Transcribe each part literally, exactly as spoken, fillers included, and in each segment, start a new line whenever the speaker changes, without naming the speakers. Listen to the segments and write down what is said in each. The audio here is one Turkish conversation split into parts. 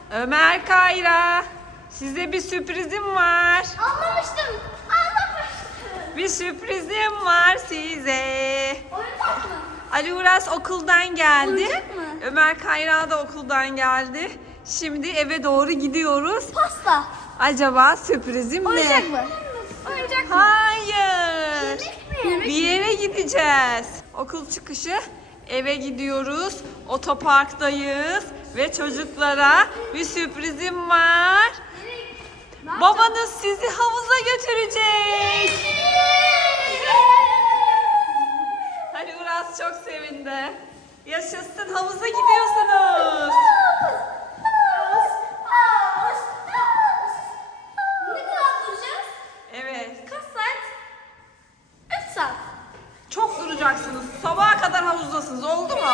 Ömer, Kayra, size bir sürprizim var.
Anlamıştım. Anlamıştım.
Bir sürprizim var size.
Oyuncak mı?
Ali Uras okuldan geldi.
Oyuncak mı?
Ömer, Kayra da okuldan geldi. Şimdi eve doğru gidiyoruz.
Pasta.
Acaba sürprizim ne?
Oyuncak mı? Oyuncak mı?
Hayır.
Yemek
Bir yere gideceğiz. Okul çıkışı eve gidiyoruz. Otoparktayız ve çocuklara bir sürprizim var. Babanız sizi havuza götürecek. Ali Uras çok sevindi. Yaşasın, havuza gidiyorsunuz.
Ne kadar duracağız?
Evet.
Kaç saat? üç saat.
Çok duracaksınız. Sabaha kadar havuzdasınız. Oldu mu?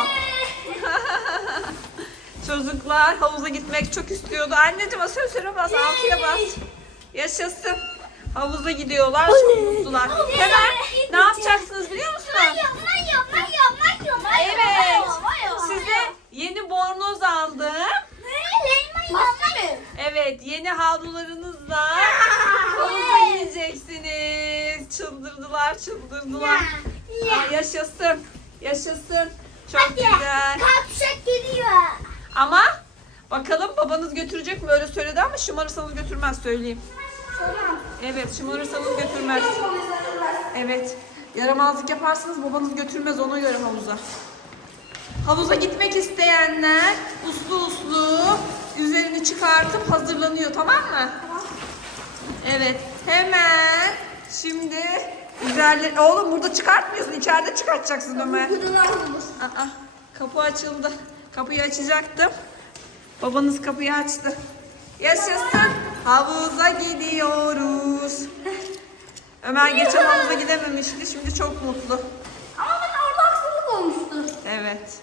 Çocuklar havuza gitmek çok istiyordu. Anneciğim asansöre bas, altıya bas. Yaşasın. Havuza gidiyorlar. Çok mutlular. Hemen ne yapacaksınız biliyor musunuz?
Mayo, mayo, mayo, mayo, mayo.
Evet.
Mayo, mayo.
Size yeni bornoz aldım.
Ne? Maske mi?
Evet, yeni havlularınızla havuza gideceksiniz. Çıldırdılar, çıldırdılar. Ay, yaşasın. Yaşasın. Çok güzel.
Kapşak geliyor.
Ama bakalım babanız götürecek mi? Öyle söyledi ama şımarırsanız götürmez, söyleyeyim.
Tamam.
Evet, şımarırsanız götürmez. Evet. Yaramazlık yaparsanız babanız götürmez, ona göre havuza. Havuza gitmek isteyenler uslu uslu üzerini çıkartıp hazırlanıyor, tamam mı?
Tamam.
Evet. Hemen şimdi üzerleri... Oğlum burada çıkartmıyorsun. İçeride çıkartacaksın Ömer.
Gıdılar olur.
Aa, kapı açıldı. Kapıyı açacaktım. Babanız kapıyı açtı. Yaşasın. Havuza gidiyoruz. Ömer geçen havuza gidememişti. Şimdi çok mutlu.
Ama bana orada haksızlık olmuştur.
Evet.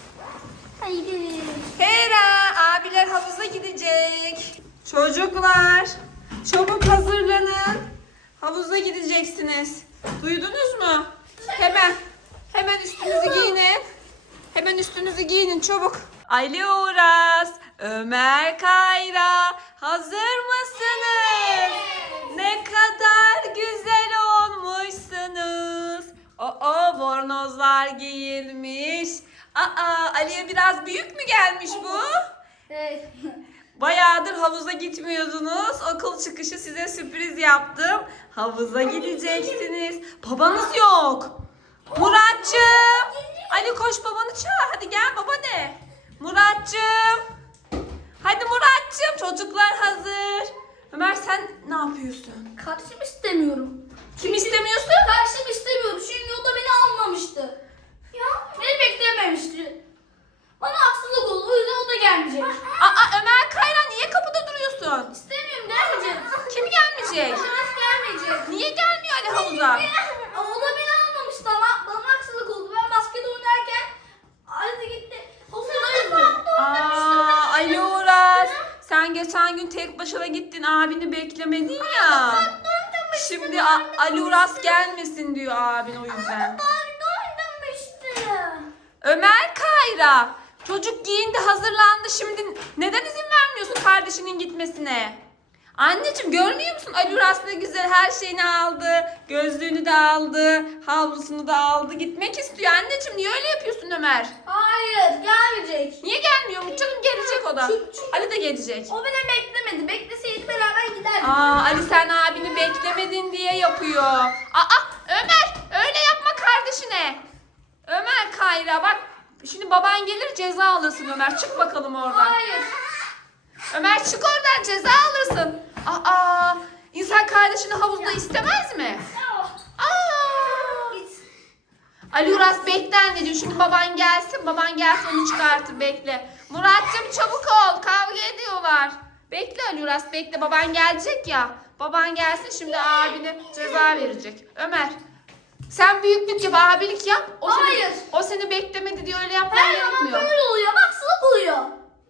Haydi.
Hera, abiler havuza gidecek. Çocuklar, çabuk hazırlanın. Havuza gideceksiniz. Duydunuz mu? Hemen, hemen üstünüzü giyinin. Hemen üstünüzü giyinin çabuk. Ali Uras, Ömer, Kayra, hazır mısınız? Ne kadar güzel olmuşsunuz. Oo, bornozlar giyilmiş. Aa, Ali'ye biraz büyük mü gelmiş bu?
Evet.
Bayağıdır havuza gitmiyordunuz. Okul çıkışı size sürpriz yaptım. Havuza gideceksiniz. Babanız yok. Muratcığım. Ali koş babanı çağır. Hadi gel baba de. Muratcığım. Hadi Muratcığım. Çocuklar hazır. Ömer sen ne yapıyorsun?
Kardeşim istemiyorum.
Kim istemiyorsun?
Kardeşim istemiyorum çünkü o da beni almamıştı. Ya? Beni beklememişti. Bana haksızlık oldu o yüzden o da gelmeyecek.
Aa, Ömer Kayra niye kapıda duruyorsun?
İstemiyorum gelmeyecek.
Kim gelmeyecek?
Şanas gelmeyecek.
Niye gelmiyor Ali havuza?
O da beni almamıştı ama bana haksızlık oldu. Ben basket oynarken Ali'de gitti. Havuza yüzdü.
Aa, Ali Uras. Sen geçen gün tek başına gittin, abini beklemedin ya. Şimdi A- Ali Uras gelmesin diyor abin o yüzden. Ömer Kayra. Çocuk giyindi, hazırlandı. Şimdi neden izin vermiyorsun kardeşinin gitmesine? Anneciğim görmüyor musun? Ali Uras ne güzel her şeyini aldı. Gözlüğünü de aldı. Havlusunu da aldı. Gitmek istiyor. Anneciğim niye öyle yapıyorsun Ömer?
Hayır gelmeyecek.
Niye gelmiyormuş canım? Gelecek o da.
Çünkü- çünkü-
Ali de gelecek.
O beni beklemedi. Bekleseydi beraber giderdik.
Aa, Ali sen abini beklemedin diye yapıyor. Aa, Ömer öyle yapma kardeşine. Ömer Kayra bak. Şimdi baban gelir ceza alırsın Ömer. Çık bakalım oradan.
Hayır.
Ömer çık oradan ceza alırsın. Aa, insan kardeşini havuzda istemez mi? Aa.
Git.
Ali Uras bekle anneciğim. Şimdi baban gelsin. Baban gelsin onu çıkartır bekle. Muratcığım çabuk ol. Kavga ediyorlar. Bekle Ali Uras bekle. Baban gelecek ya. Baban gelsin şimdi abine ceza verecek. Ömer sen büyüklük yap, abilik yap. O
Hayır.
Seni, o seni beklemedi diye öyle yapman
Her zaman
gerekmiyor.
böyle oluyor. Haksızlık oluyor.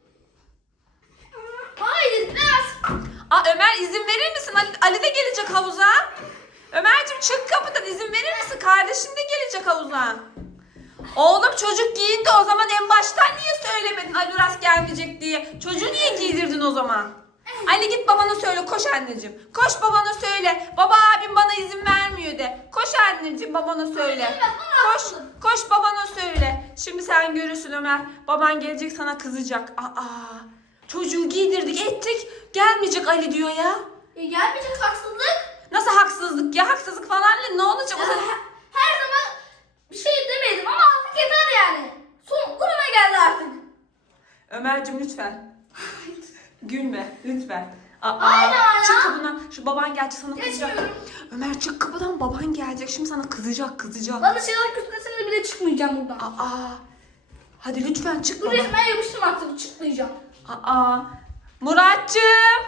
Hayır biraz.
Aa, Ömer izin verir misin? Ali, Ali de gelecek havuza. Ömerciğim çık kapıdan, izin verir misin? Kardeşin de gelecek havuza. Oğlum çocuk giyindi o zaman en baştan niye söylemedin Ali Uras gelmeyecek diye? Çocuğu niye giydirdin o zaman? Ali git babana söyle koş anneciğim. Koş babana söyle. Baba abim bana izin vermiyor de. Koş anneciğim babana söyle. Koş koş babana söyle. Şimdi sen görürsün Ömer. Baban gelecek sana kızacak. Aa çocuğu giydirdik ettik. Gelmeyecek Ali diyor ya.
E, gelmeyecek haksızlık.
Nasıl haksızlık ya? Haksızlık falan ne? Ne olacak?
Ya, her, her zaman bir şey demedim ama artık yeter yani. Son burama geldi artık.
Ömerciğim lütfen. Gülme lütfen. Aa,
Aynen ya.
çık kapıdan. Şu baban gelecek sana kızacak.
Geçmiyorum.
Ömer çık kapıdan baban gelecek. Şimdi sana kızacak kızacak.
Bana şeyler küsmesine bile çıkmayacağım buradan.
Aa. Hadi lütfen çık
Bu
baba.
resmen yapıştım artık çıkmayacağım.
Aa. Muratcığım.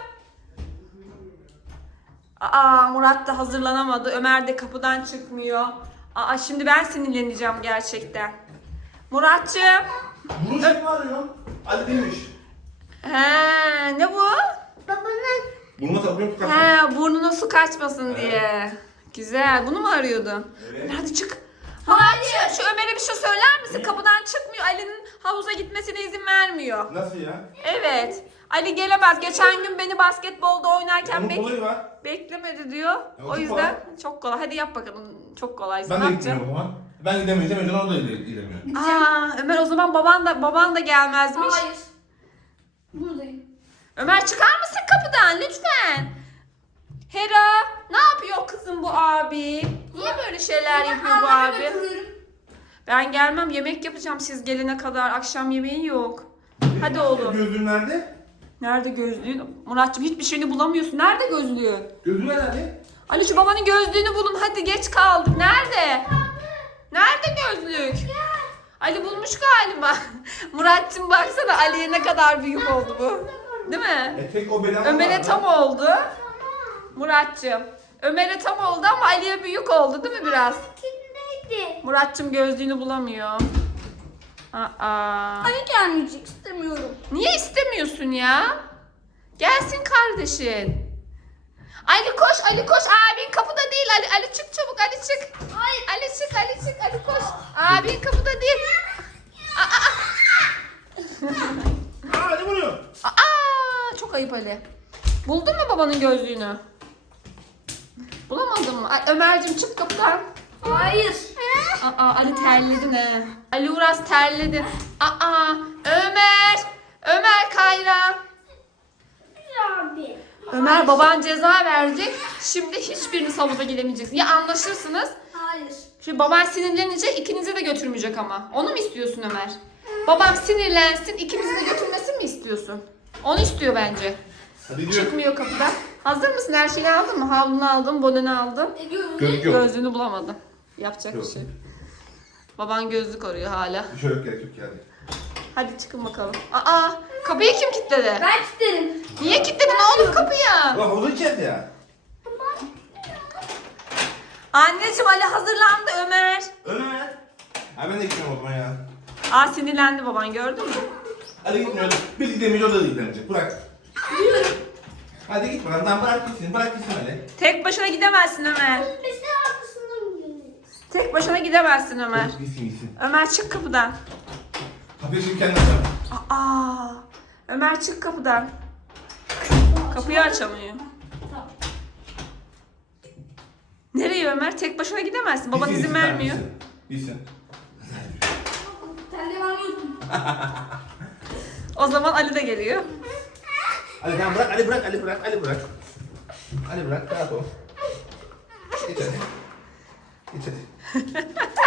Aa Murat da hazırlanamadı. Ömer de kapıdan çıkmıyor. Aa şimdi ben sinirleneceğim gerçekten. Muratcığım.
Bunu şey mi arıyor? Ali değilmiş.
He ne bu?
Babanın.
Burnuna takıyorum ki
He burnuna su kaçmasın
Evet.
diye. Güzel. Bunu mu arıyordun?
Evet.
Ömer hadi çık.
Hayır.
Muratcığım şu Ömer'e bir şey söyler misin? Kapıdan çıkmıyor. Ali'nin havuza gitmesine izin vermiyor.
Nasıl ya?
Evet. Ali gelemez. Geçen gün beni basketbolda oynarken
Onun
bek
kolayı var.
beklemedi diyor.
o
O
çok
yüzden çok kolay. Hadi yap bakalım. Çok kolay.
Ben
Ne
de
yapacaksın?
gitmiyorum o zaman. Ben gidemeyeceğim. Önceden o da gide- gidemiyor.
Aa Ömer o zaman baban da baban da gelmezmiş.
Hayır. Buradayım.
Ömer çıkar mısın kapıdan lütfen? Hera ne yapıyor kızım bu abi? Niye böyle şeyler yapıyor bu
Anneme
abi?
götürüyorum.
Ben gelmem yemek yapacağım siz gelene kadar. Akşam yemeği yok. Hadi oğlum.
Gözlüğün nerede?
Nerede gözlüğün? Muratcığım hiçbir şeyini bulamıyorsun. Nerede gözlüğün?
Gözlüğün nerede?
Ali şu babanın gözlüğünü bulun. Hadi geç kaldık. Nerede? Nerede gözlük? Ali bulmuş galiba. Muratcığım baksana Ali'ye ne kadar büyük oldu bu. Değil mi?
E tek o beden
Ömer'e
var.
tam oldu. Muratcığım. Ömer'e tam oldu ama Ali'ye büyük oldu değil mi biraz?
Kimdeydi?
Muratcığım gözlüğünü bulamıyor. Aa.
Hani gelmeyecek istemiyorum.
Niye istemiyorsun ya? Gelsin kardeşin. Ali koş, Ali koş. Abin kapıda değil. Ali, Ali çık çabuk, Ali çık.
Hayır.
Ali çık, Ali çık, Ali koş. Abin kapıda değil.
Aa ne vuruyor?
Aa, çok ayıp Ali. Buldun mu babanın gözlüğünü? Bulamadın mı? Ay, Ömerciğim çık kapıdan.
Hayır.
Aa, Ali terledin he. Ali Uras terledin. Aa, Ömer. Ömer Kayra.
Abi.
Ömer baban ceza verecek. Şimdi hiçbiriniz havuza gidemeyeceksiniz. Ya anlaşırsınız.
Hayır.
Şimdi baban sinirlenecek, ikinizi de götürmeyecek ama. Onu mu istiyorsun Ömer? Babam sinirlensin, ikimizi de götürmesin mi istiyorsun? Onu istiyor bence.
Hadi diyor.
Çıkmıyor kapıdan. Hazır mısın? Her şeyi aldın mı? Havlunu aldın, boneni aldın.
E, gözlük.
Gözlük yok.
Gözlüğünü bulamadım. Yapacak
Yok.
bir şey. Baban gözlük arıyor hala.
Bir şey yok gerek yok hadi.
Hadi çıkın bakalım. Aa, kapıyı kim kilitledi?
Ben kilitlerim.
Niye kilitledin oğlum kapıyı?
Ulan havuza içeride ya.
Anneciğim Ali hazırlandı Ömer.
Ömer. Ha ben de gitmiyorum o zaman ya.
Aa sinirlendi baban gördün mü?
Hadi gitmiyor. Biz gidemeyeceğiz o da gidemeyecek. Bırak. Hadi git bana. Tamam bırak gitsin. Bırak gitsin hadi.
Tek başına gidemezsin Ömer.
Biz de arkasından geliriz.
Tek başına gidemezsin Ömer.
Gitsin gitsin.
Ömer çık kapıdan.
Kapıyı şimdi kendin açar.
Aa, Ömer çık kapıdan. Kapıyı açamıyor.
Tamam.
Nereye Ömer? Tek başına gidemezsin. Baban
Gitsin,
izin
gitsin,
vermiyor.
Gitsin. Gitsin.
Terliğimi almıyordum.
O zaman Ali de geliyor.
Ali tamam bırak, Ali bırak, Ali bırak, Ali bırak. Ali bırak, rahat ol. Geç hadi. Geç hadi.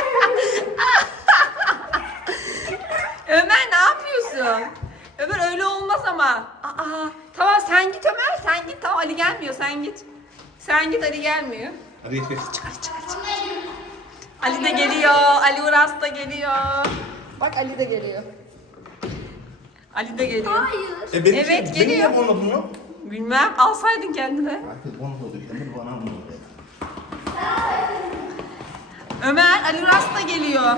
Ömer ne yapıyorsun? Ömer öyle olmaz ama. Aa, tamam sen git Ömer. Sen git tamam Ali gelmiyor sen git. Sen git Ali gelmiyor.
Hadi geç geç.
Çıkar çıkar çıkar. Ali de geliyor. Ali Uras da geliyor. Bak Ali de geliyor. Ali de geliyor.
Hayır.
E benim
Evet,
şey,
geliyor.
Benim niye bonusum yok?
Bilmem alsaydın kendine.
Artık bonus oldu işte. Bu bana bonus.
Ömer, Ali Uras da geliyor.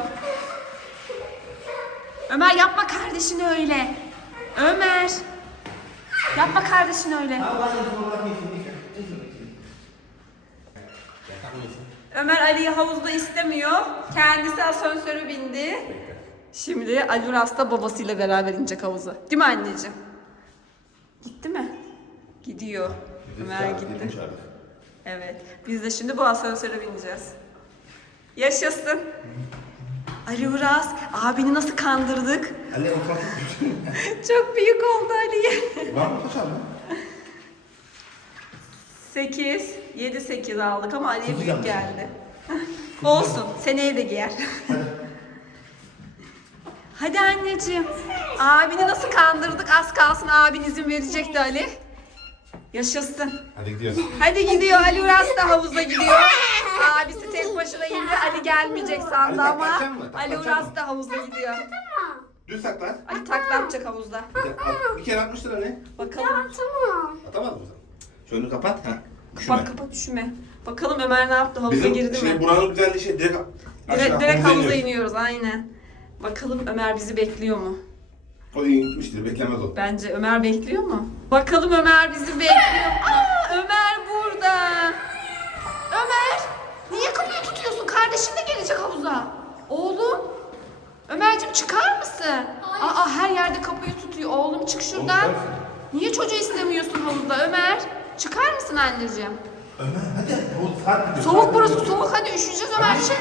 Ömer yapma kardeşini öyle. Ömer. Yapma kardeşini öyle.
Al bak bunu bırak gitsin. Gitsin. Gitsin. Ya takılıyorsun.
Ömer Ali'yi havuzda istemiyor. Kendisi asansöre bindi. Şimdi Ali Uras da babasıyla beraber inecek havuza. Değil mi anneciğim? Gitti mi? Gidiyor. Ömer gitti. Evet. Biz de şimdi bu asansöre bineceğiz. Yaşasın. Ali Uras, abini nasıl kandırdık?
Ali ufak.
Çok büyük oldu Ali'ye.
Var mı kaç aldın?
sekiz, yedi sekiz aldık ama Ali'ye
Sekiz
büyük
almışsın.
geldi. Olsun, seneye de giyer. Hadi anneciğim. Abini nasıl kandırdık? Az kalsın abin izin verecekti Ali. Yaşasın.
Hadi gidiyoruz.
Hadi gidiyor. Ali Uras da havuza gidiyor. Abisi tek başına indi. Ali gelmeyecek sandı
Ali
ama
taklatacak mı?
Ali
Taklatacak
Uras
mı?
da havuza gidiyor.
Düz sakla.
Ali takla atacak havuzda.
Bir, de- at- bir kere atmıştır Ali.
Bakalım.
Tamam.
Atamaz mısın? Şöyle kapat. Ha. Üşüme.
Bak kapat üşüme. Bakalım Ömer ne yaptı? Havuza
Bizim
girdi
şey,
mi?
buranın güzelliği şey direkt aşağı
Direkt, direkt havuza
iniyoruz.
iniyoruz aynen. Bakalım Ömer bizi bekliyor mu?
O iyi gitmiştir. Beklemez o.
Bence Ömer bekliyor mu? Bakalım Ömer bizi bekliyor. Aa, Ömer burada. Ömer, niye kapıyı tutuyorsun? Kardeşin de gelecek havuza. Oğlum, Ömerciğim çıkar mısın? Aa, her yerde kapıyı tutuyor. Oğlum çık şuradan.
Oğlum,
Niye çocuğu istemiyorsun havuzda Ömer? Çıkar mısın anneciğim?
Ömer hadi. O saat gidiyor.
Soğuk
Saat
burası
gidiyor.
soğuk, hadi üşüyeceğiz Ömer çık.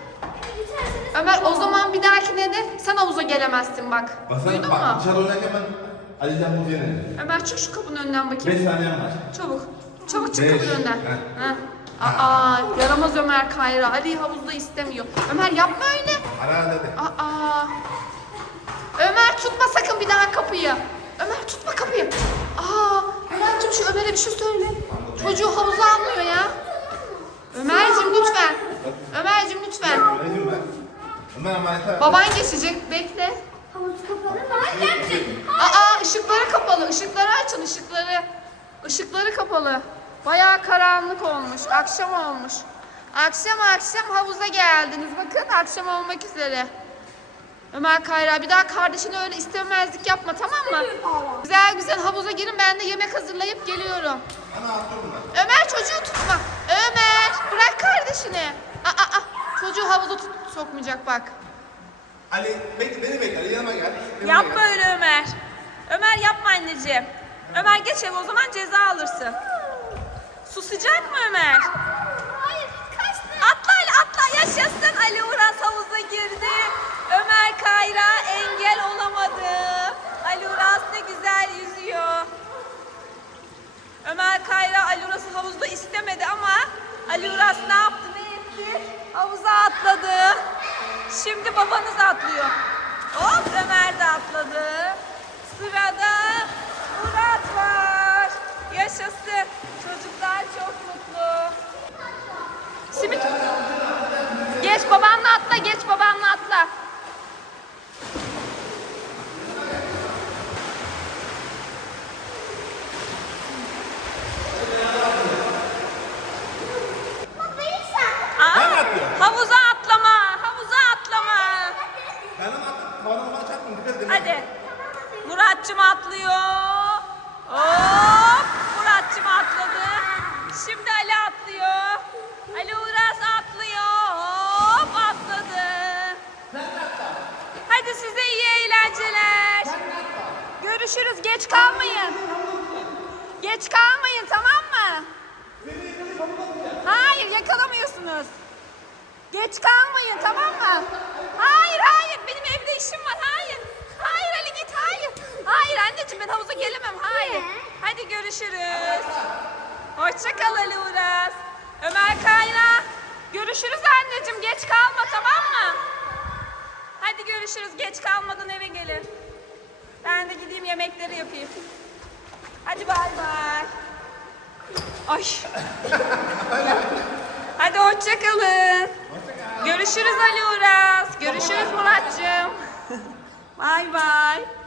Ömer o zaman bir dahakine de sen havuza gelemezsin bak.
Bak
Duydun
sana bak
mu?
dışarı oynarken ben Ali'den bu yerine.
Ömer çık şu kapının önünden
beş
bakayım.
saniyem var.
Çabuk. Çabuk çık
Beş.
kapının önünden.
Heh.
Heh. Aa, yaramaz Ömer Kayra. Ali havuzda istemiyor. Ömer yapma öyle.
Ara dedi.
Aa. Ömer tutma sakın bir daha kapıyı. Ömer tutma kapıyı. Aa, Ömerciğim şu Ömer'e bir şey söyle. Çocuğu havuza almıyor ya. Ömerciğim lütfen. Ömerciğim lütfen.
Ne diyeyim ben? Ömer amanete.
Baban geçecek. Bekle.
Havuz kapalı mı? Annem.
Aa, ışıkları kapalı. Işıkları açın ışıkları. Işıkları kapalı. Bayağı karanlık olmuş. Akşam olmuş. Akşam akşam havuza geldiniz. Bakın akşam olmak üzere. Ömer Kayra bir daha kardeşine öyle istemezlik yapma tamam mı? Güzel güzel havuza girin ben de yemek hazırlayıp geliyorum.
Ana atıyorum ben.
Ömer çocuğu tutma. Ömer bırak kardeşini. Aa, aa, çocuğu havuza tut sokmayacak bak.
Ali bekle beni bekle. Ali yanıma gel. Yanıma
Yapma
gel.
öyle Ömer. Ömer yapma anneciğim. Ömer geç eve o zaman ceza alırsın. Susacak mı Ömer?
Hayır kaçtı.
Atla Ali atla yaşasın. Ali Uras havuza girdi. Ömer Kayra engel olamadı. Ali Uras ne güzel yüzüyor. Ömer Kayra Ali Uras'ı havuzda istemedi ama Ali Uras ne yaptı ne etti? Havuza atladı. Şimdi babanız atlıyor. Hop Ömer de atladı. Sırada Murat var. Yaşasın. Çocuklar çok mutlu. Simit. Geç babanla atla, geç babanla atla. Aa,
Ben atlıyorum.
havuza atlama, havuza atlama.
Ben ama tavanı bana çarpmayın. Dikkat edin.
Hadi. Muratçım atlıyor. Hop, Muratçım atladı. Şimdi Ali atlıyor. Ali Uras atlıyor. Hop, atladı. Hadi size iyi eğlenceler. Görüşürüz. Geç kalmayın. Geç kalmayın, tamam mı? Hayır, yakalamıyorsunuz. Geç kalmayın, tamam mı? Hayır, hayır. Benim evde işim var. Hayır. Hayır Ali git, hayır. Hayır anneciğim ben havuza gelemem. Hayır. Hadi görüşürüz. Hoşça kal Ali Uras. Ömer Kayra. Görüşürüz anneciğim. Geç kalma, tamam mı? Hadi görüşürüz. Geç kalmadan eve gelin. Ben de gideyim yemekleri yapayım. Hadi bay bay. Ay. Hadi hoşça kalın. Görüşürüz Ali Uras. Görüşürüz Muratcığım. Bay bay.